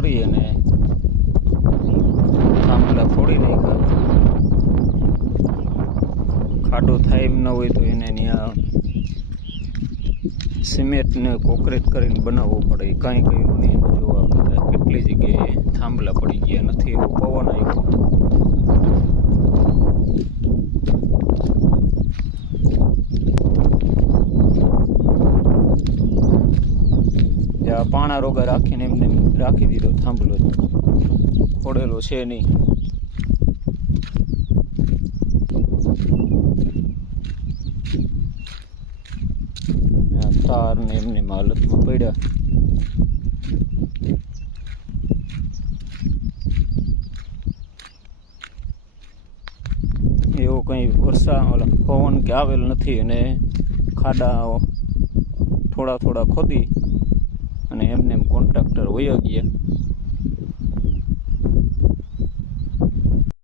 કરી અને થાંભલા ફોડી નાખ્યા. ખાડો થાય એમ ન હોય તો એને ત્યાં સિમેન્ટ ને કોન્ક્રીટ કરીને બનાવવું પડે. કાંઈ કર્યું નહીં. જોવા બધા કેટલી જગ્યાએ થાંભલા પડી ગયા નથી. એવો પવન આવ્યો. પાણા રોગા રાખીને એમને રાખી દીધો થાંભલો, ખોડેલો છે નહીં. તાર ને એમને હાલતમાં પડ્યા. એવો કંઈ પવન કે આવેલ નથી અને ખાડા થોડા થોડા ખોદી અને એમને એમ કોન્ટ્રાક્ટર વયા ગયા.